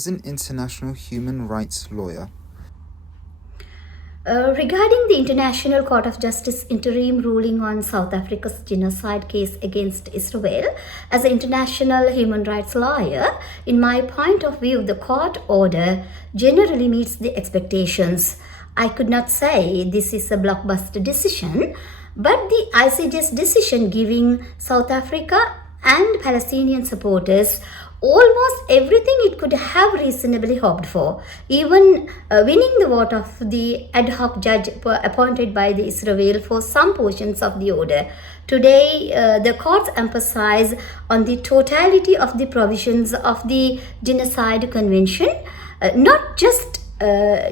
As an international human rights lawyer, Regarding the International Court of Justice interim ruling on South Africa's genocide case against Israel, as an international human rights lawyer, in my point of view, the court order generally meets the expectations. I could not say this is a blockbuster decision, but the ICJ's decision giving South Africa and Palestinian supporters almost everything it could have reasonably hoped for, even winning the vote of the ad hoc judge appointed by the Israel for some portions of the order. Today, the courts emphasize on the totality of the provisions of the Genocide Convention, not just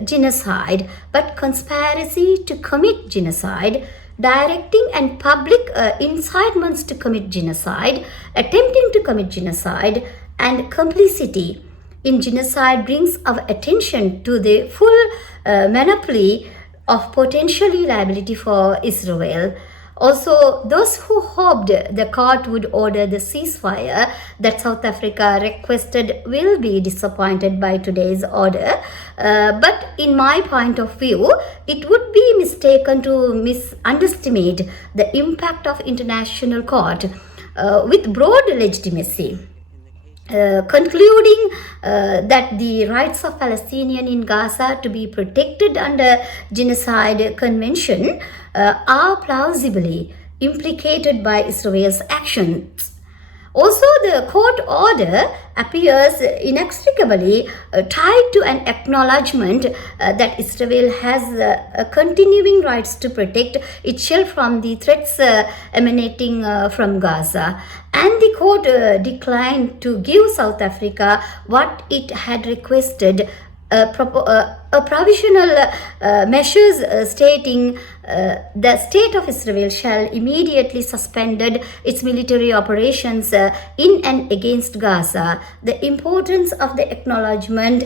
genocide, but conspiracy to commit genocide, directing and public incitements to commit genocide, attempting to commit genocide, and complicity in genocide brings our attention to the full monopoly of potentially liability for Israel. Also, those who hoped the court would order the ceasefire that South Africa requested will be disappointed by today's order. But in my point of view, it would be mistaken to misunderestimate the impact of international court with broad legitimacy. Concluding that the rights of Palestinians in Gaza to be protected under Genocide Convention are plausibly implicated by Israel's actions. Also, the court order appears inextricably tied to an acknowledgement that Israel has continuing rights to protect itself from the threats emanating from Gaza. And the court declined to give South Africa what it had requested, a provisional measures stating the state of Israel shall immediately suspended its military operations in and against Gaza. The importance of the acknowledgement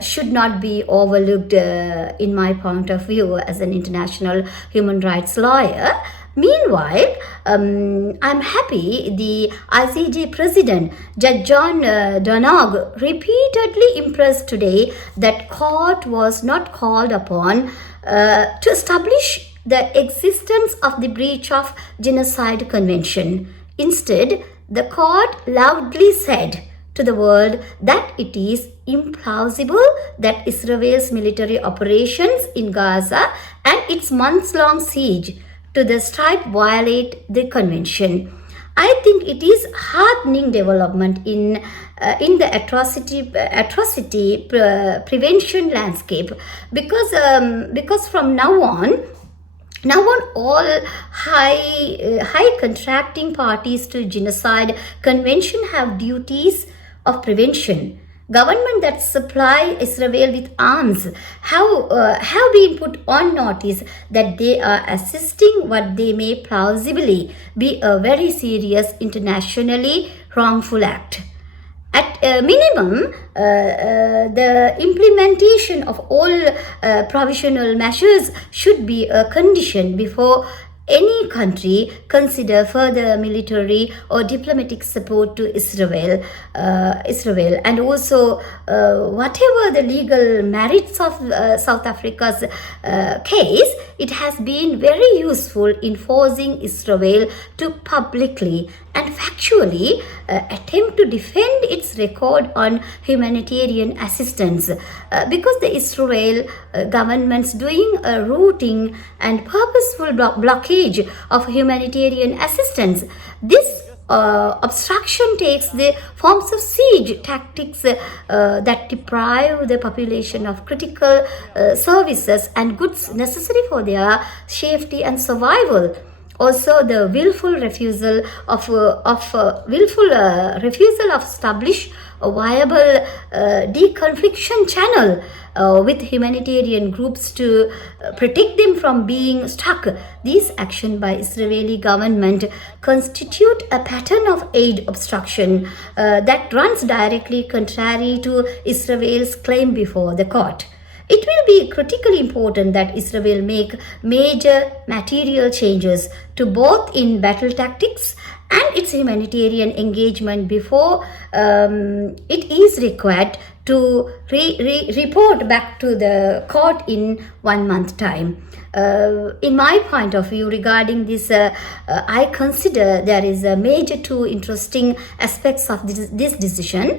should not be overlooked in my point of view as an international human rights lawyer. Meanwhile, I'm happy the ICJ President, Judge John Donog, repeatedly impressed today that court was not called upon to establish the existence of the breach of Genocide Convention. Instead, the court loudly said to the world that it is implausible that Israel's military operations in Gaza and its months-long siege to the strike violate the convention. I think it is heartening development in the atrocity prevention landscape because from now on all high contracting parties to genocide convention have duties of prevention. Government that supply Israel with arms have been put on notice that they are assisting what they may plausibly be a very serious internationally wrongful act. At a minimum, the implementation of all provisional measures should be a condition before any country consider further military or diplomatic support to Israel, and also whatever the legal merits of South Africa's case, it has been very useful in forcing Israel to publicly and factually attempt to defend its record on humanitarian assistance because the Israel government's doing a routing and purposeful blockage of humanitarian assistance. This obstruction takes the forms of siege tactics that deprive the population of critical services and goods necessary for their safety and survival. Also, the willful refusal of establish a viable deconfliction channel with humanitarian groups to protect them from being stuck. These actions by Israeli government constitute a pattern of aid obstruction that runs directly contrary to Israel's claim before the court. It will be critically important that Israel make major material changes to both in battle tactics and its humanitarian engagement before it is required to report back to the court in 1 month time. In my point of view regarding this, I consider there is a major two interesting aspects of this decision.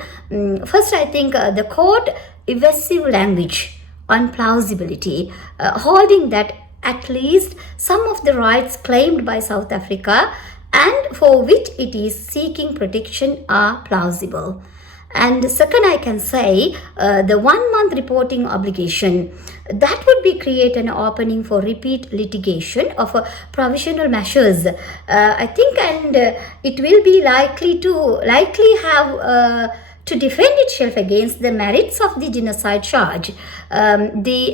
First, I think the court evasive language on plausibility, holding that at least some of the rights claimed by South Africa and for which it is seeking protection are plausible. And second, I can say the 1 month reporting obligation, that would be create an opening for repeat litigation of provisional measures. I think, and it will be likely have to defend itself against the merits of the genocide charge. The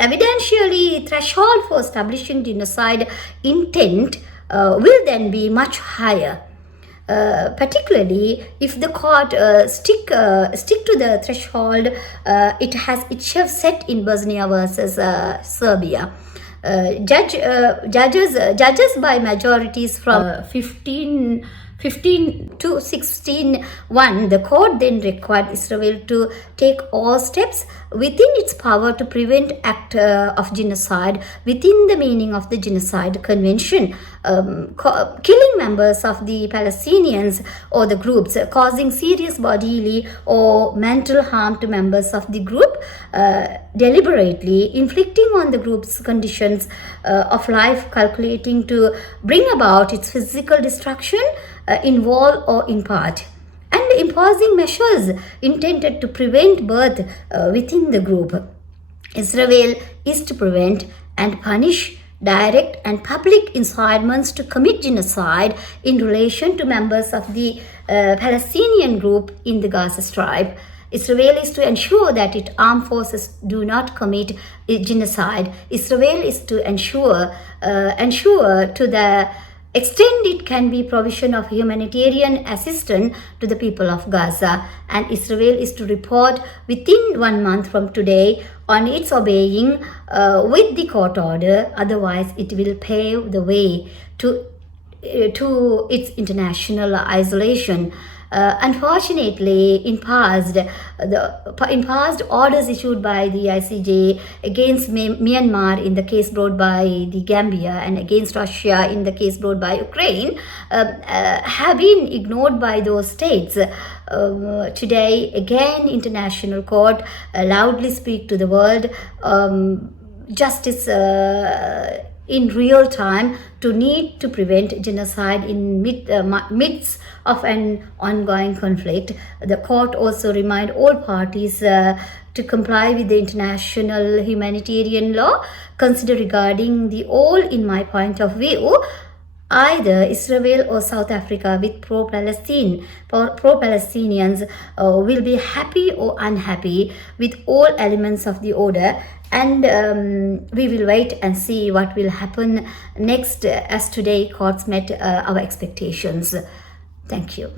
evidentially threshold for establishing genocide intent will then be much higher. Particularly if the court stick to the threshold it has itself set in Bosnia versus Serbia. Judges by majorities from 15 to 16-1, the court then required Israel to take all steps within its power to prevent act of genocide within the meaning of the Genocide Convention, killing members of the Palestinians or the groups, causing serious bodily or mental harm to members of the group, deliberately inflicting on the group's conditions of life, calculating to bring about its physical destruction in whole or in part, and imposing measures intended to prevent birth within the group. Israel is to prevent and punish direct and public incitements to commit genocide in relation to members of the Palestinian group in the Gaza Strip. Israel is to ensure that its armed forces do not commit genocide. Israel is to ensure to the extent it can be provision of humanitarian assistance to the people of Gaza, and Israel is to report within 1 month from today on its obeying with the court order. Otherwise, it will pave the way to its international isolation. Unfortunately, in past orders issued by the ICJ against Myanmar in the case brought by the Gambia and against Russia in the case brought by Ukraine have been ignored by those states. Today, again, International Court loudly speak to the world justice in real time to need to prevent genocide in midst of an ongoing conflict. The court also remind all parties to comply with the international humanitarian law, consider regarding the all, in my point of view, either Israel or South Africa with pro-Palestinians will be happy or unhappy with all elements of the order, and we will wait and see what will happen next as today courts met our expectations. Thank you.